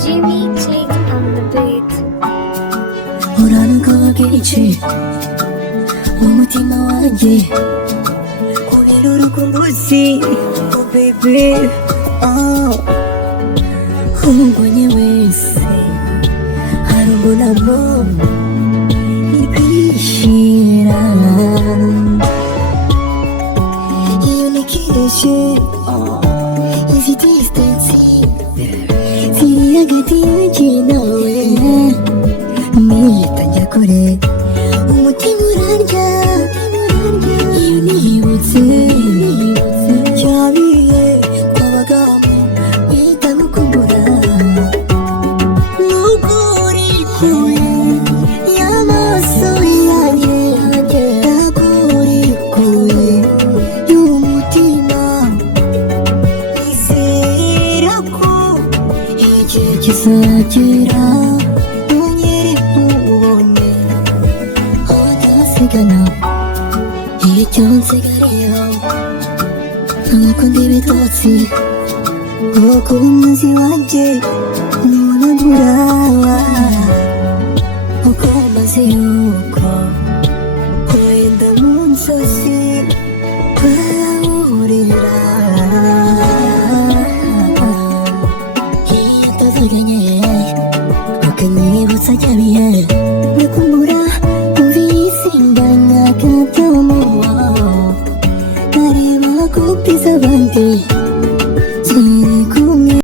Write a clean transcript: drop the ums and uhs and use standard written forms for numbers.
Jimmy Jake on the beat. 오라는 거겠지 umutima wanjye kubera urukumbuzi oh baby oh umubonye wese arubonamo ikwishira iyo nikirije izi distance ziri hagati yanjye nawe nitajya kure umutima urarya iyo nibutse cyabiye twabagamo bita gukumbura nuko uri kure y'amaso yanjye ntabwo uri kure y'umutima nizera ko igihe kizagera icyo nsigariyeho ntabwo ndi ibitotsi kuko umuzi wanjye nubona ndurawa uko maze yuko wenda mu nzozi twahurira iyo utavuganye ukanyibutsa bya bihe ndakumbura umvisinganya katomo nareba kopi z'abandi